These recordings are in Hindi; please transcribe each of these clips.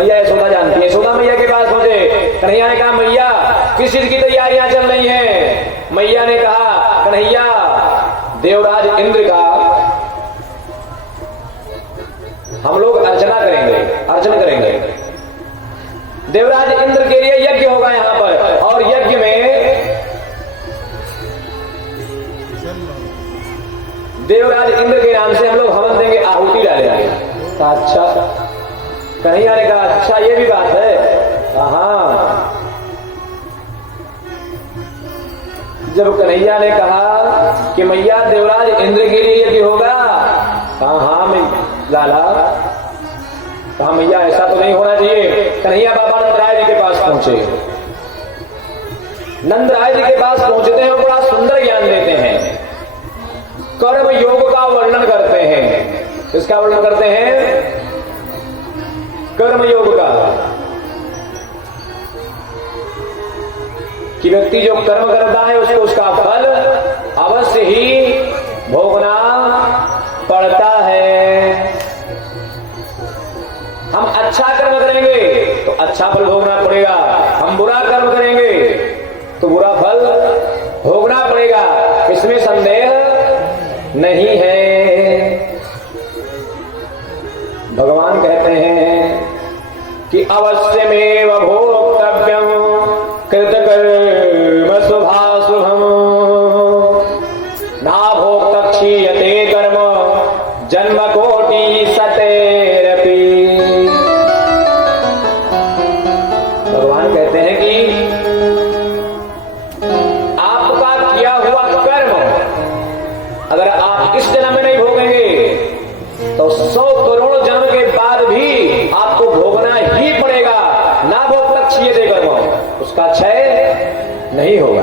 मैया यशोदा जानती है। यशोदा मैया के पास पहुंचे। कन्हैया ने कहा मैया किस चीज की तैयारियां चल रही हैं? मैया ने कहा कन्हैया देवराज इंद्र का हम लोग अर्चना करेंगे, अर्चना करेंगे। देवराज इंद्र के लिए यज्ञ होगा यहाँ पर, और यज्ञ में देवराज इंद्र के नाम से हम लोग हवन देंगे, आहुति डालेंगे। अच्छा, कन्हैया ने कहा अच्छा ये भी बात है। हाँ, जब कन्हैया ने कहा कि मैया देवराज इंद्र के लिए यज्ञ होगा, कहा हाँ मैं लाला, कहा मैया ऐसा तो नहीं होना चाहिए। कन्हैया बाबा नंदराय जी के पास पहुंचे। नंदराय जी के पास पहुंचते हैं और बड़ा सुंदर ज्ञान देते हैं। कर्म योग का वर्णन करते हैं। इसका वर्णन करते हैं कर्म योग का, कि व्यक्ति जो कर्म करता है उसको उसका फल अवश्य ही भोगना पड़ता है। हम अच्छा कर्म करेंगे तो अच्छा फल भोगना पड़ेगा, हम बुरा कर्म करेंगे तो बुरा फल भोगना पड़ेगा, इसमें संदेह नहीं है। भगवान कहते हैं कि अवश्यमेव भोक्तव्यम कृतकर्म शुभाशुभम ना भोक्त क्षीयते कर्म जन्म कोटि सतेरपि। भगवान कहते हैं कि आपका किया हुआ कर्म अगर आप इस जन्म में नहीं भोगेंगे तो 100 करोड़ जन्म के बाद भी आपको भोगना ही पड़ेगा। ना भोग तक छिए दे कर्म, उसका क्षय नहीं होगा।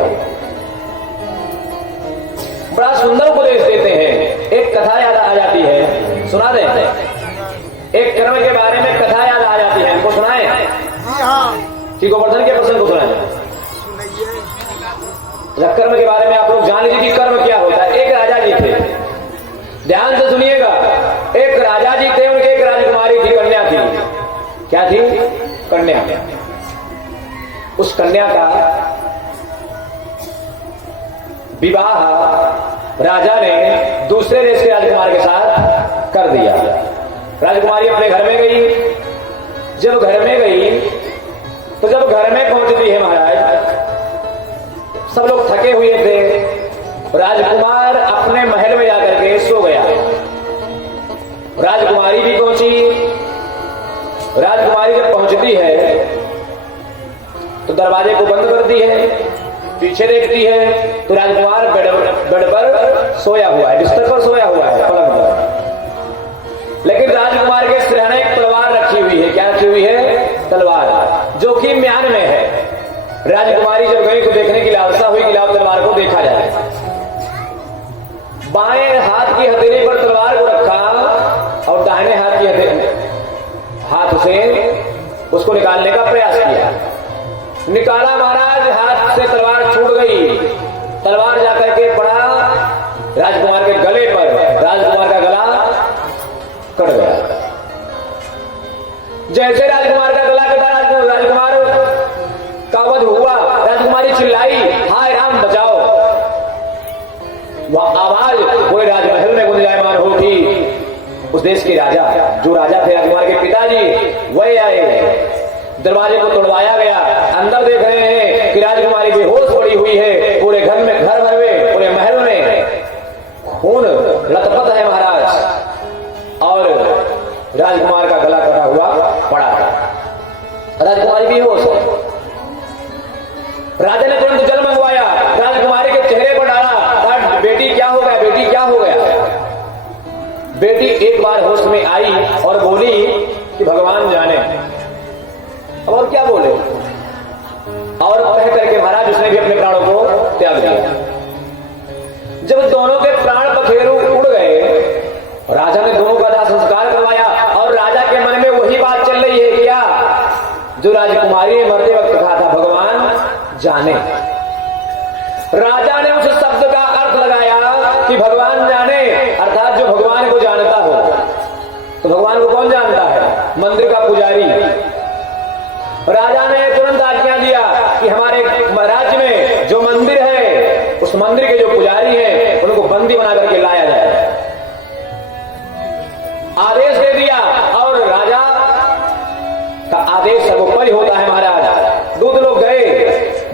बड़ा सुंदर उपदेश देते हैं। एक कथा याद आ जाती है, सुना दें। एक कर्म के बारे में कथा याद आ जाती है, हमको सुनाए कि गोवर्धन के प्रसंग को सुनाए। कर्म के बारे में आप लोग जान लीजिए कि कर्म क्या होता है। एक राजा जी थे, ध्यान से सुनिएगा। एक राजा जी थे, उनके एक राजकुमारी थी, कन्या थी। क्या थी? कन्या। उस कन्या का विवाह राजा ने दूसरे देश के राजकुमार के साथ कर दिया। राजकुमारी अपने घर में गई। जब घर में गई तो जब घर में पहुंचती है महाराज, सब लोग थके हुए थे। राजकुमार अपने महल में जाकर के सो गया। राजकुमारी भी पहुंची। राजकुमारी जब पहुंचती है तो दरवाजे को बंद करती है, पीछे देखती है तो राजकुमार बेड पर सोया हुआ है, बिस्तर पर सोया हुआ है, पलंग पर। लेकिन राजकुमार के सिरहाने एक तलवार रखी हुई है। क्या रखी हुई है? तलवार, जो कि म्यान में है। राजकुमारी जब गई तो देखने की लालसा हुई कि लाओ तलवार को देखा जाए। बाएं हाथ की हथेली पर तलवार को रखा और दाहिने हाथ से उसको निकालने का प्रयास किया। निकाला महाराज, हाथ से तलवार छूट गई। तलवार जाकर के पड़ा राजकुमार के गले पर। राजकुमार का गला कट गया। जैसे राजकुमार का गला कटा, राजकुमार का वध हुआ। राजकुमारी चिल्लाई, हाय राम बचाओ। वह आवाज पूरे राजमहल में गुंजायमान हो थी। उस देश के राजा, जो राजा थे राजकुमार के पिताजी, वह आए। दरवाजे को तोड़वाया गया। अंदर देख रहे हैं कि राजकुमारी बेहोश पड़ी हुई है। पूरे घर भर में, पूरे महल में खून लथपथ है महाराज, और राजकुमार का गला कटा हुआ पड़ा था। राजकुमारी बेहोश है। राजा ने तुरंत जल मंगवाया, राजकुमारी के चेहरे पर डाला। कहा बेटी क्या हो गया, बेटी क्या हो गया। बेटी एक बार होश में आई और बोली कि भगवान जाने। और क्या बोले, और कह करके महाराज उसने भी अपने प्राणों को त्याग दिया। जब दोनों के प्राण पखेरु उड़ गए, राजा ने दोनों का दाह संस्कार करवाया। और राजा के मन में वही बात चल रही है क्या जो राजकुमारी ने मरते वक्त कहा था, भगवान जाने। राजा ने उस शब्द का अर्थ लगाया कि भगवान जाने, अर्थात जो भगवान को जानता हो। तो भगवान को कौन जानता है? मंदिर का पुजारी, राजा ने तुरंत आज्ञा दिया कि हमारे राज्य में जो मंदिर है उस मंदिर के जो पुजारी हैं उनको बंदी बना करके लाया जाए। आदेश दे दिया और राजा का आदेश सर्वोपरि होता है महाराज। दूत लोग गए,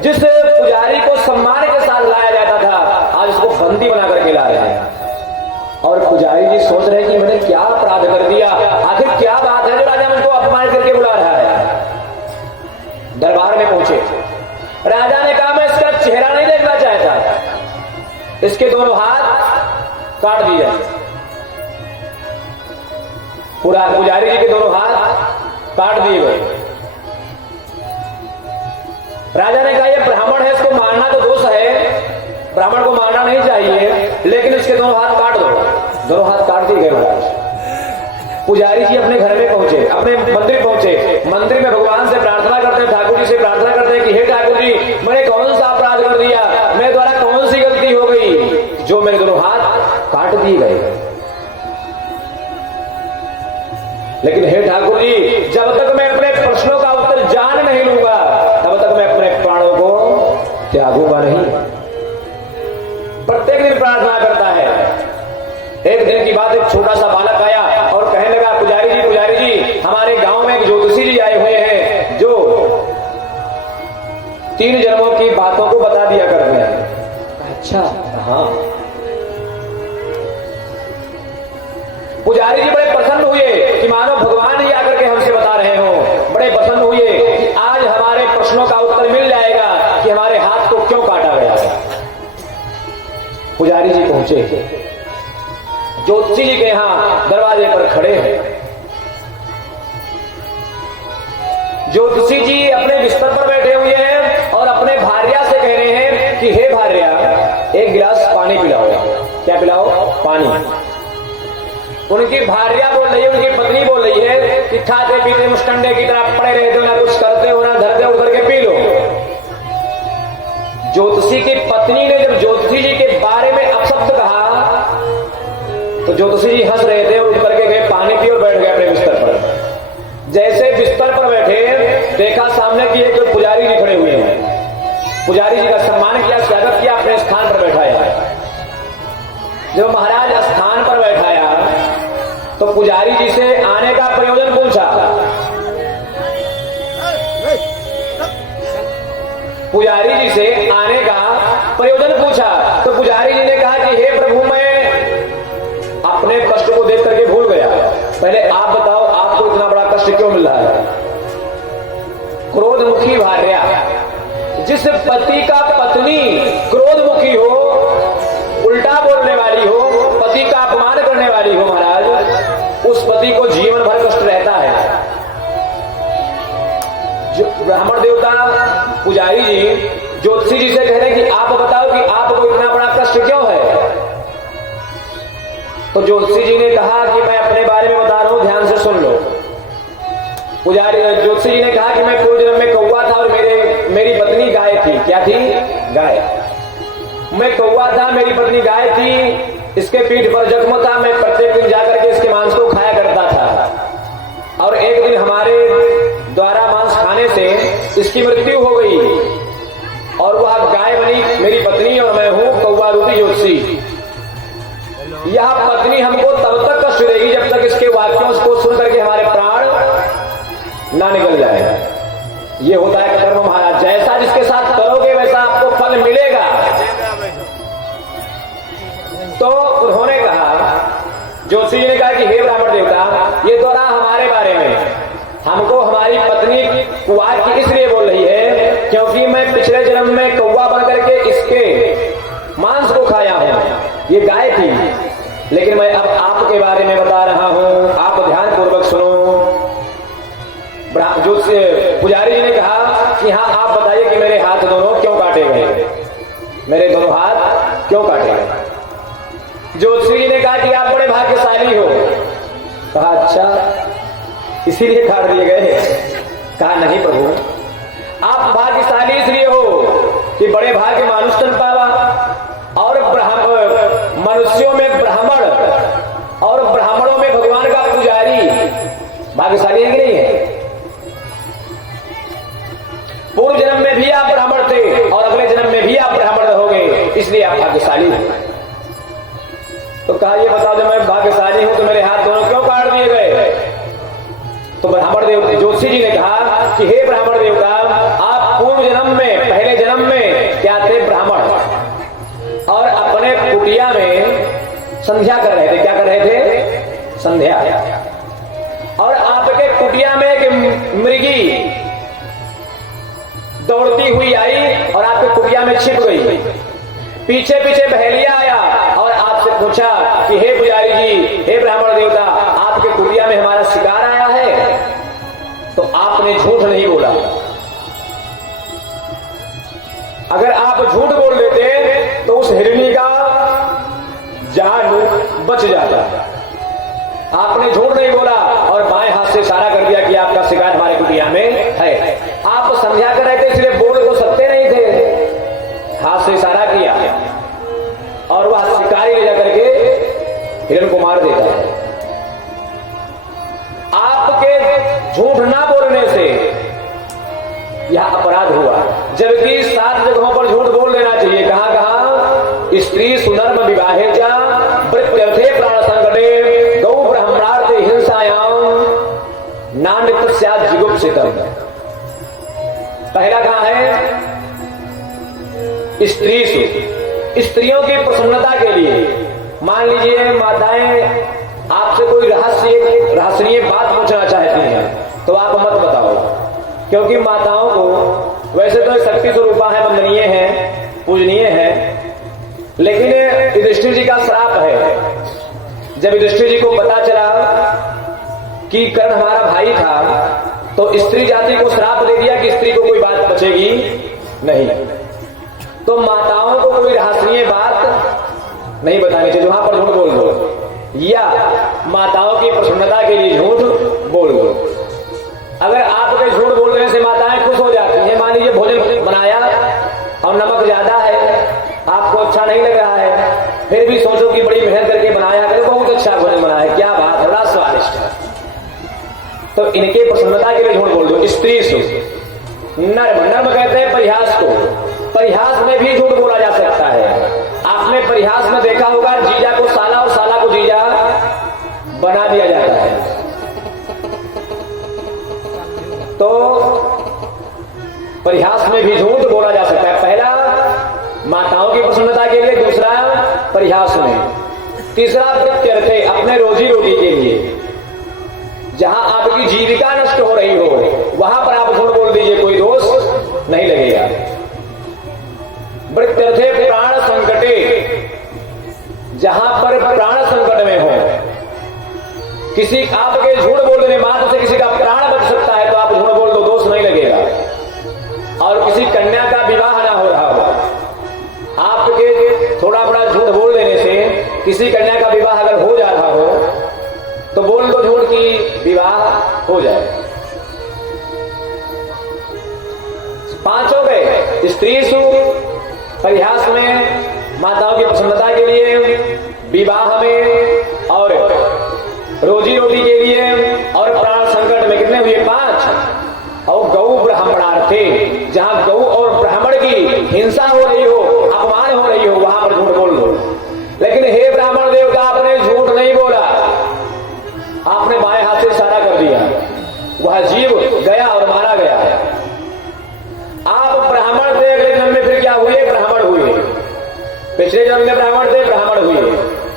जिस पुजारी को सम्मान के साथ लाया जाता था आज उसको बंदी बना करके ला रहे हैं। और पुजारी जी सोच रहे हैं कि मैंने क्या अपराध कर दिया, आखिर क्या बात है जो राजा मुझको अपमान करके बुला रहा है। दरबार में पहुंचे, राजा ने कहा मैं इसका चेहरा नहीं देखना चाहता, इसके दोनों हाथ काट दिए। पूरा पुजारी जी के दोनों हाथ काट दिए गए। राजा ने कहा यह ब्राह्मण है, इसको मारना तो दोष है, ब्राह्मण को मारना नहीं चाहिए, लेकिन इसके दोनों हाथ काट दो। दोनों हाथ काट दिए गए महाराज। पुजारी जी अपने घर में पहुंचे, अपने मंदिर पहुंचे, मंदिर में भगवान से प्रार्थना करते हैं, ठाकुर जी से प्रार्थना करते हैं कि हे ठाकुर जी मैंने कौन सा अपराध कर दिया, मेरे द्वारा कौन सी गलती हो गई जो मेरे दोनों हाथ काट दिए गए। लेकिन हे ठाकुर जी जब तक मैं अपने प्रश्नों का उत्तर जान नहीं लूंगा तब तक मैं अपने प्राणों को त्यागूंगा नहीं। प्रत्येक दिन प्रार्थना करता है। एक दिन की बात, एक छोटा सा बालक आया और कहने लगा पुजारी जी हमारे गांव में एक ज्योतिषी जी आए हुए हैं जो 3 जन्मों की बातों को बता दिया करते हैं। अच्छा हाँ। पुजारी जी बड़े प्रसन्न हुए कि मानो भगवान ही आकर के हमसे बता रहे हो। बड़े प्रसन्न हुए कि आज हमारे प्रश्नों का उत्तर मिल जाएगा कि हमारे हाथ को क्यों काटा गया। पुजारी जी पहुंचे, ज्योतिषी जी के यहां दरवाजे पर खड़े हैं। ज्योतिषी जी अपने बिस्तर पर बैठे हुए हैं और अपने भार्या से कह रहे हैं कि हे भार्या एक गिलास पानी पिलाओ। क्या पिलाओ? पानी। उनकी भार्या बोल रही है, उनकी पत्नी बोल रही है कि खाते पीते मुस्टंडे की तरह पड़े रहते हो, ना कुछ करते हो ना धरते उठ करके पी लो। ज्योतिषी की पत्नी ने जब ज्योतिषी जी के बारे में अपशब्द कहा तो ज्योतिषी जी हंस रहे थे और उठ करके गए पानी पी और बैठ गए अपने बिस्तर पर। जैसे बिस्तर पर बैठे देखा सामने की एक पुजारी जी खड़े हुए हैं। पुजारी जी का सम्मान किया, स्वागत किया, अपने स्थान पर बैठाया। जब महाराज स्थान पर बैठाया तो पुजारी जी से आने का प्रयोजन पूछा। पुजारी जी से आने का प्रयोजन पूछा तो पुजारी जी ने कहा कि हे प्रभु मैं अपने कष्ट को देख करके भूल गया, पहले आप बताओ आपको इतना बड़ा कष्ट क्यों मिल रहा है। क्रोधमुखी भार्या, जिस पति का पत्नी क्रोधमुखी हो, उल्टा बोलने वाली हो, पति का अपमान करने वाली हो महाराज, उस पति को जीवन भर कष्ट रहता है। जो ब्राह्मण देवता पुजारी जी ज्योतिषी जी से कह रहे हैं कि आप बताओ कि आपको इतना बड़ा कष्ट क्यों है। तो ज्योतिषी जी ने कहा कि मैं अपने बारे में बता रहा हूं, ध्यान से सुन लो। पुजारी ज्योतिषी जी ने कहा कि मैं पूर्व जन्म में कौवा था और मेरी पत्नी गाय थी। क्या थी? गाय। मैं कौवा था, मेरी पत्नी गाय थी, इसके पीठ पर जख्म था, मैं प्रत्येक दिन जाकर के इसके मांस को खाया करता था। और एक दिन हमारे द्वारा मांस खाने से इसकी मृत्यु हो गई और वह गाय बनी मेरी पत्नी और मैं हूं कौवा रूपी ज्योतिषी। यह पत्नी हमको तब तक कष्ट देगी जब तक इसके वाक्यों को सुन करके हमारे प्राण ना निकल जाए। ये होता है कर्म महाराज, जैसा जिसके साथ करोगे वैसा आपको फल मिलेगा। तो उन्होंने कहा, ज्योतिषी जी ने कहा कि हे ब्राह्मण देवता ये तो रहा हमारे बारे में, हमको हमारी पत्नी कुआ की इसलिए बोल रही है क्योंकि मैं पिछले जन्म में कौवा बन करके इसके मांस को खाया हूं। ये गाय थी, लेकिन मैं अब आपके बारे में बता रहा हूं, आप ध्यान पूर्वक सुनो। जो पुजारी जी ने कहा कि हाँ आप बताइए कि मेरे हाथ दोनों क्यों काटे गए, मेरे दोनों हाथ क्यों काटे गए। ज्योतिषी जी ने कहा कि आप बड़े भाग्यशाली हो। कहा अच्छा इसीलिए काट दिए गए। कहा नहीं प्रभु, आप भाग्यशाली इसलिए हो कि बड़े भाग्य मानुष तन पावा और मनुष्यों में ब्राह्मण और ब्राह्मणों में भगवान का पुजारी। भाग्यशाली है कि नहीं है? इसलिए आप भाग्यशाली हो। तो कहा ये बताओ जब मैं भाग्यशाली हूं तो मेरे हाथ दोनों क्यों काट दिए गए? तो ब्राह्मण देव ज्योतिषी जी ने कहा कि हे ब्राह्मण देवता, आप पूर्व जन्म में, पहले जन्म में क्या थे? ब्राह्मण, और अपने कुटिया में संध्या कर रहे थे। क्या कर रहे थे? संध्या। और आपके कुटिया में एक मृगी दौड़ती हुई आई और आपके कुटिया में छिप गई। पीछे पीछे बहेलिया आया और आपसे पूछा कि हे पुजारी जी, हे ब्राह्मण देवता, आपके कुटिया में हमारा शिकार आया है। तो आपने झूठ नहीं बोला। अगर आप झूठ बोल देते तो उस हिरणी का जान बच जाता। आपने झूठ नहीं बोला और बाएं हाथ से इशारा कर दिया कि आपका शिकार हमारे कुटिया में है। आप संध्या कर रहे थे इसलिए बोल तो सकते नहीं थे, हाथ से इशारा किया और वह शिकारी ले जाकर के हिरण को मार देता है। आपके झूठ ना बोलने से यह अपराध हुआ, जबकि 7 जगहों पर झूठ बोल लेना चाहिए। कहां कहां? स्त्री सुनर्म विवाहे जा, प्रत्यर्थे प्राण संकटे, गौ ब्रह्मणार्थे हिंसायाम, नान्यस्यात् जिगुप्सितम्। पहला कहां है? स्त्रियों की प्रसन्नता के लिए। मान लीजिए माताएं आपसे कोई रहस्यनीय बात पूछना चाहती हैं तो आप मत बताओ, क्योंकि माताओं को वैसे तो शक्ति स्वरूपा है, वंदनीय है, पूजनीय है, लेकिन युधिष्ठिर जी का श्राप है। जब युधिष्ठिर जी को पता चला कि कर्ण हमारा भाई था तो स्त्री जाति को श्राप दे दिया कि स्त्री को कोई बात बचेगी नहीं। तो माताओं को कोई रहस्यनीय बात नहीं बतानी चाहिए, वहां पर झूठ बोल दो या माताओं की प्रसन्नता के लिए झूठ बोल दो। अगर आपके झूठ बोलने से माताएं खुश हो जाती हैं, मान लीजिए भोजन बनाया और नमक ज्यादा है, आपको अच्छा नहीं लग रहा है, फिर भी सोचो कि बड़ी मेहनत करके बनाया, बहुत अच्छा भोजन बनाया, क्या बात है, बड़ा स्वादिष्ट है, तो इनके प्रसन्नता के लिए झूठ बोल दो। स्त्री नर्म कहते हैं परिहास को। परिहास में भी झूठ बोला जा सकता है। आपने परिहास में देखा होगा जीजा को साला और साला को जीजा बना दिया जाता है। तो परिहास में भी झूठ बोला जा सकता है। पहला माताओं की प्रसन्नता के लिए, दूसरा परिहास में, तीसरा प्रत्यर्थे अपने रोजी रोटी के लिए। जहां आपकी जीविका नष्ट हो रही हो वहां पर आप झूठ बोल दीजिए, कोई दोष नहीं लगेगा। प्रत्यर्थे प्राण संकटे, जहां पर प्राण संकट में हो, किसी आपके झूठ बोलने मात्र से किसी का प्राण बच सकता है तो आप झूठ बोल दो, दोष नहीं लगेगा। और किसी कन्या का विवाह ना हो रहा हो, आपके थोड़ा बड़ा झूठ बोल देने से किसी कन्या का विवाह अगर हो जा रहा हो तो बोल दो झूठ की विवाह हो जाए। 5 हो गए। स्त्री परिहास में, माताओं की प्रसन्नता के लिए, विवाह में और रोजी रोटी के लिए और प्राण संकट में। कितने हुए? 5। और गौ ब्राह्मणार्थे, जहां गौ और ब्राह्मण की हिंसा हो रही हो, अपमान हो रही हो, वहां पर झूठ बोल दो। लेकिन हे ब्राह्मण देवता, आपने झूठ नहीं बोला, आपने बाएं हाथ से इशारा कर दिया, वह जीव गया और मारा गया। आप ब्राह्मण थे, अगले जन्म में फिर क्या हुए? ब्राह्मण हुए। पिछले जन्म में ब्राह्मण थे, ब्राह्मण हुए।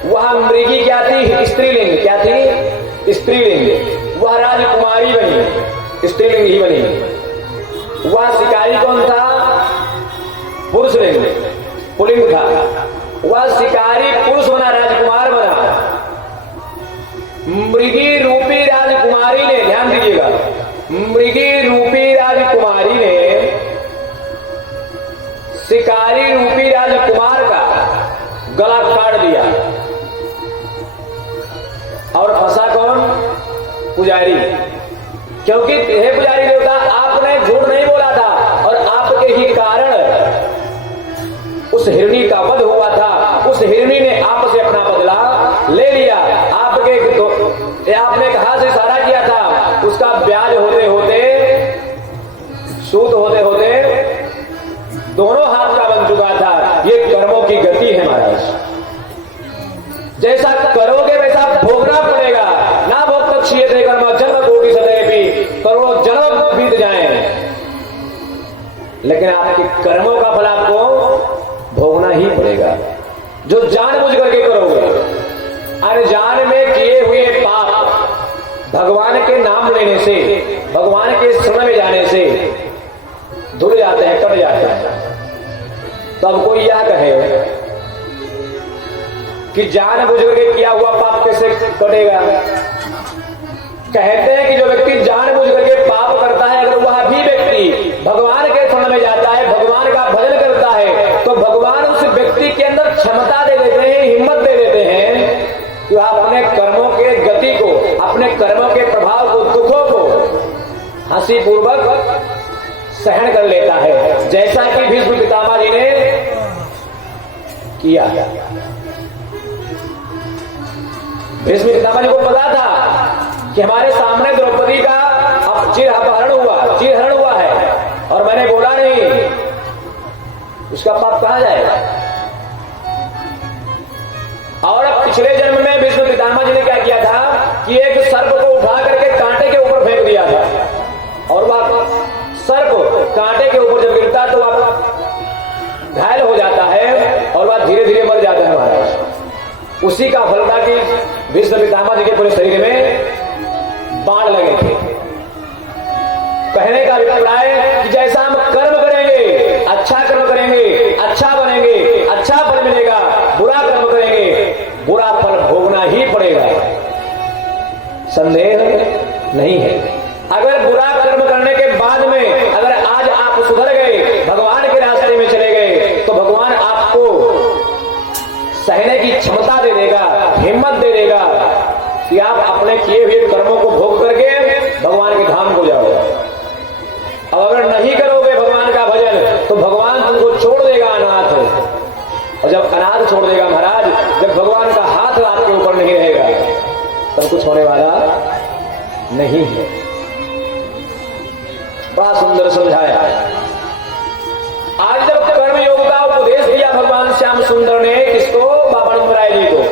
वह मृगी क्या थी? स्त्रीलिंग। क्या थी? स्त्रीलिंग। वह राजकुमारी बनी, स्त्रीलिंग ही बनी। वह शिकारी कौन था? पुरुषलिंग, पुलिंग था। वह शिकारी पुरुष बना, राजकुमार बना। मृगी रूपी राजकुमारी ने, ध्यान दीजिएगा, मृगी रूपी राजकुमारी ने शिकारी रूपी राजकुमार का गला काट दिया। और फंसा कौन? पुजारी। क्योंकि हे पुजारी देवता, आपने झूठ नहीं बोला था और आपके ही कारण उस हिरणी का वध हुआ था। उस हिरणी ने आपसे अपना बदला ले लिया। आपने कहा से इशारा किया था, उसका ब्याज होते होते, सूद होते होते दोनों हाथ का बन चुका था। ये कर्मों की लेकिन आपके कर्मों का फल आपको भोगना ही पड़ेगा। जो जानबूझ करके करोगे, अनजान में किए हुए पाप भगवान के नाम लेने से, भगवान के शरण में जाने से धुल जाते हैं, कट जाते हैं। तब कोई यह कहे कि जानबूझ करके किया हुआ पाप कैसे कटेगा? कहते हैं कि जो व्यक्ति जानबूझ करके पाप करता है, अगर वह भी व्यक्ति भगवान के शरण में जाता है, भगवान का भजन करता है, तो भगवान उस व्यक्ति के अंदर क्षमता दे देते हैं, हिम्मत दे देते हैं कि वह अपने कर्मों के गति को, अपने कर्मों के प्रभाव को, दुखों को हंसी पूर्वक सहन कर लेता है, जैसा कि भीष्म पितामह जी ने किया। भीष्म पितामह जी को पता था कि हमारे सामने द्रौपदी का अब चिरहरण हुआ है और मैंने बोला नहीं, उसका पाप कहां जाएगा? और अब पिछले जन्म में भीष्म पितामह जी ने क्या किया था कि एक सर्प को उठा करके कांटे के ऊपर फेंक दिया था, और वह सर्प कांटे के ऊपर जब गिरता तो वह घायल हो जाता है और वह धीरे धीरे मर जाता है महाराज। उसी का फल था कि भीष्म पितामह जी के पूरे शरीर में बाण लगे थे। कहने का अभिप्राय कि जैसा हम कर्म करेंगे, अच्छा कर्म करेंगे, अच्छा बनेंगे, अच्छा फल मिलेगा, बुरा कर्म करेंगे, बुरा फल भोगना ही पड़ेगा, संदेह नहीं है। अगर बुरा कर्म करने के बाद में अगर आज आप सुधर गए, भगवान के रास्ते में चले गए, तो भगवान आपको सहने की क्षमता दे देगा, हिम्मत दे देगा कि आप अपने किए हुए कर्मों को भोग करके भगवान के धाम को जाओ। अब अगर नहीं करोगे भगवान का भजन, तो भगवान तुमको छोड़ देगा अनाथ, और जब अनाथ छोड़ देगा महाराज, जब भगवान का हाथ आपके ऊपर नहीं रहेगा, तब कुछ होने वाला नहीं है। बड़ा सुंदर समझाया। आज जब कर्म योग का उपदेश दिया भगवान श्याम सुंदर ने किसको? बाबा नंद राय जी को,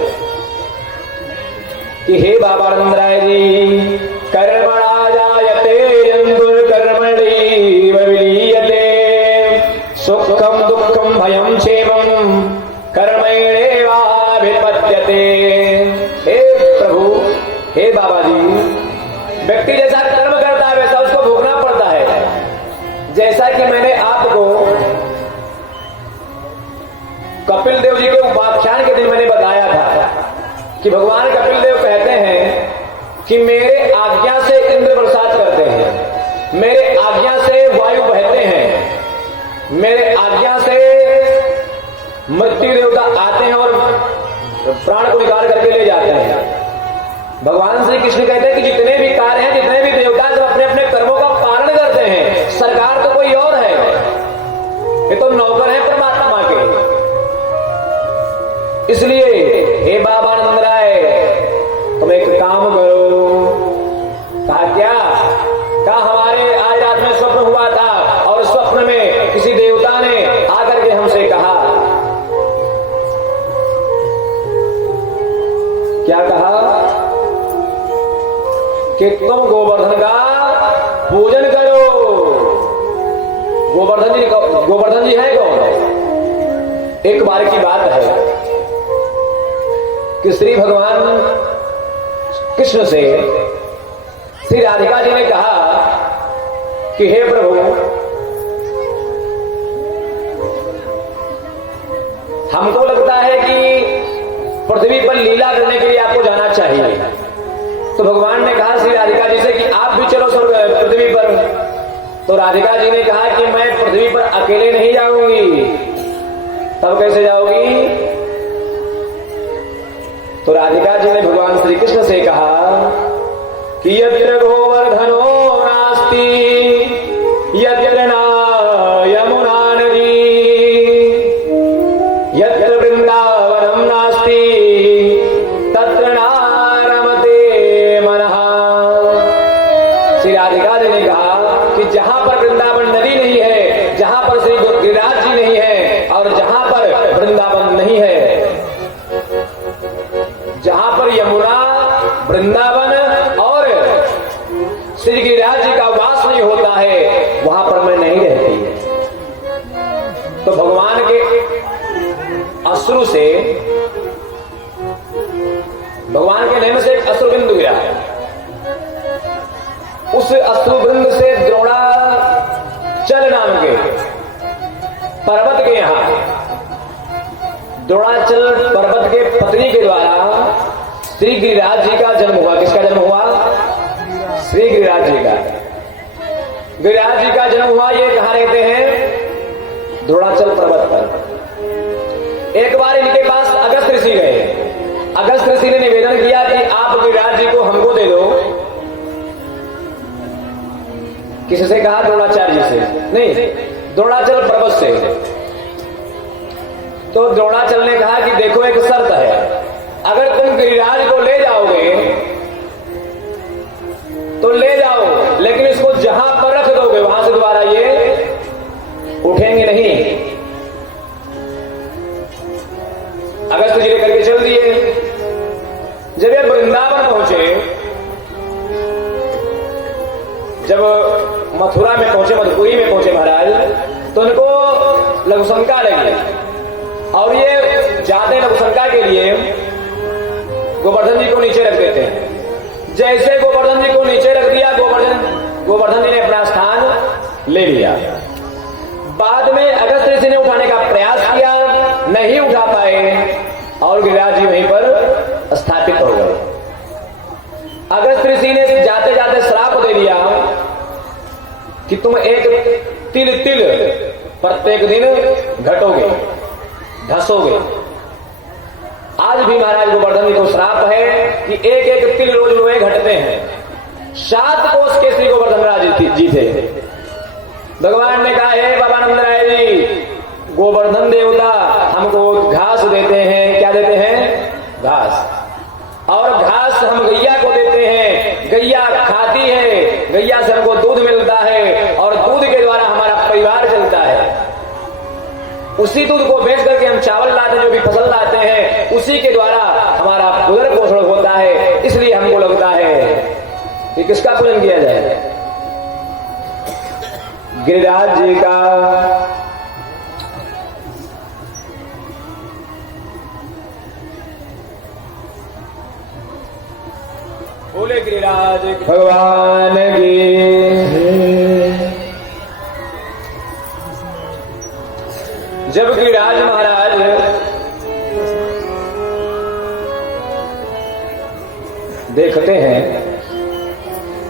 कि हे बाबा नंद राय जी, कर्मणा जायते जंतुर कर्मणि विलीयते, सुखम दुखम भयम क्षेमम कर्मैणेवाभिपद्यते। हे प्रभु, हे बाबा जी, व्यक्ति जैसा कर्म करता है वैसा उसको भोगना पड़ता है। जैसा कि मैंने आपको कपिल देव जी के उपाख्यान के दिन मैंने बताया था कि भगवान कपिल देव कहते हैं कि मेरे आज्ञा से इंद्र बरसात करते हैं, मेरे आज्ञा से वायु बहते हैं, मेरे आज्ञा से मृत्यु देवता आते हैं और प्राण को निकाल करके ले जाते हैं। भगवान श्री कृष्ण कहते हैं कि जितने भी कार्य हैं, जितने भी देवता सब अपने अपने कर्मों का पालन करते हैं, सरकार तो कोई और है, ये तो नौकर है परमात्मा के। इसलिए हे बाबा नंद राय, तुम एक काम करो। कहा क्या? कहा हमारे आज रात में स्वप्न हुआ था और स्वप्न में किसी देवता ने आकर के हमसे कहा, क्या कहा? कि तुम गोवर्धन का पूजन करो। गोवर्धन जी है कौन? एक बार की बात है कि श्री भगवान कृष्ण से श्री राधिका जी ने कहा कि हे प्रभु, हमको लगता है कि पृथ्वी पर लीला करने के लिए आपको जाना चाहिए। तो भगवान ने कहा श्री राधिका जी से कि आप भी चलो पृथ्वी पर। तो राधिका जी ने कहा कि मैं पृथ्वी पर अकेले नहीं जाऊंगी। तब कैसे जाओगी? तो राधिका जी ने भगवान श्री कृष्ण से कहा कि यत्र गोवर्धनो नास्ति यत्र ना यमुना नदी यत्र वृंदावनम नास्ति तत्र ना रमते मनः। श्री राधिका जी ने कहा कि जहां पर वृंदावन नदी नहीं है, जहां पर श्री गिरिराज जी नहीं है और जहां पर वृंदावन नहीं है, जहां पर यमुना, वृंदावन और श्री गिरिराज जी का वास नहीं होता है, वहां पर मैं नहीं रहती। अश्रु से, भगवान के नयन से एक अश्रु बिंदु गिरा है। उस अश्रु बिंदु से द्रोणाचल नाम के पर्वत के यहां, द्रोणाचल पर्वत के पत्नी के द्वारा श्री गिरिराज जी का जन्म हुआ। किसका जन्म हुआ? श्री गिरिराज जी का। गिरिराज जी का जन्म हुआ। ये कहां रहते हैं? द्रोणाचल पर्वत पर। एक बार इनके पास अगस्त ऋषि गए। अगस्त ऋषि ने निवेदन किया कि आप गिरिराज जी को हमको दे दो। किससे कहा? द्रोणाचार्य जी से नहीं, द्रोणाचल पर्वत से। तो द्रोणाचल ने कहा कि देखो एक शर्त है, अगर तुम गिरिराज को ले जाओगे तो ले जाओ, लेकिन इसको जहां पर रख दोगे वहां से दोबारा ये उठेंगे नहीं। अगस्त जी लेकर के चल दिए। जब ये वृंदावन पहुंचे, जब मथुरा में पहुंचे, मधुपुरी में पहुंचे महाराज, तो उनको लघुशंका लगी और ये जाते लघुशंका के लिए गोवर्धन जी को नीचे रख देते हैं। जैसे गोवर्धन जी को नीचे रख दिया, गोवर्धन जी ने अपना स्थान ले लिया। बाद में अगस्त ऋषि ने उठाने का प्रयास किया, नहीं उठा पाए और गिरिराज जी वहीं पर स्थापित हो गए। अगस्त ऋषि ने जाते जाते श्राप दे दिया कि तुम एक तिल तिल प्रत्येक दिन घटोगे, धसोगे। आज भी महाराज गोवर्धन जी को श्राप है कि एक एक तिल रोज लोहे घटते हैं। 7 कोष के श्री गोवर्धन राज जी थे। भगवान ने कहा, हे बाबा नंदराय जी, गोवर्धन देवता हमको घास देते हैं। क्या देते हैं? घास। और घास हम गैया को देते हैं, गैया खाती है, गैया से हमको दूध मिलता है और दूध के द्वारा हमारा परिवार चलता है। उसी दूध को बेच करके हम चावल लाते हैं, जो भी फसल लाते हैं, उसी के द्वारा हमारा गुजर पोषण होता है। इसलिए हमको लगता है कि किसका पूजन किया जाए? गिरिराज जी का। बोले गिरिराज भगवान की। जब गिरिराज महाराज देखते हैं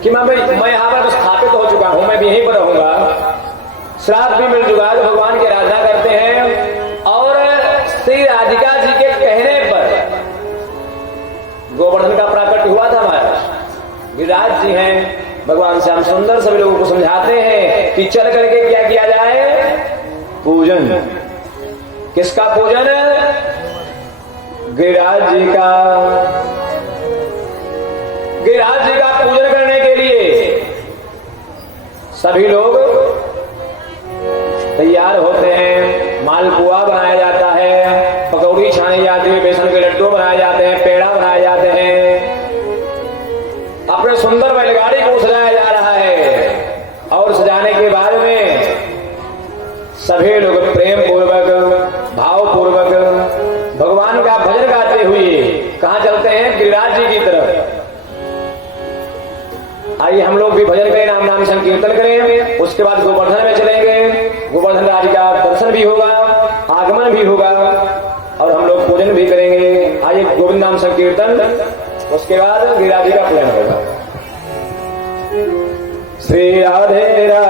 कि मैं यहां पर स्थापित हो चुका हूं, मैं भी यहीं पर रहूंगा, श्राप भी मिल चुका है, तो भगवान की आराधना करते हैं। और श्री राधिका जी के कहने पर गोवर्धन का प्राकट्य हुआ था महाराज। गिरिराज जी हैं, भगवान श्याम सुंदर सभी लोगों को समझाते हैं कि चल करके क्या किया जाए? पूजन। किसका पूजन? गिरिराज जी का। गिरिराज जी का पूजन करने के लिए सभी लोग तैयार होते हैं। मालपुआ बनाया जाता है, पकौड़ी छानी जाती है, बेसन के लड्डू बनाए जाते हैं, पेड़ा बनाए जाते हैं। अपने सुंदर बैलगाड़ी को सजाया जा रहा है और सजाने के बाद में सभी लोग प्रेम पूर्वक, भाव पूर्वक भगवान का भजन गाते हुए कहां चलते हैं? गिरिराज जी की तरफ। आइए हम लोग भी भजन करें, नाम नाम संकीर्तन करें। उसके बाद गोवर्धन में चलेंगे, गोवर्धन राज का दर्शन भी होगा, आगमन भी होगा और हम लोग पूजन भी करेंगे। आइए गोविंद नाम संकीर्तन, उसके बाद गिरिराज जी का पूजन होगा। श्री राधे राधे।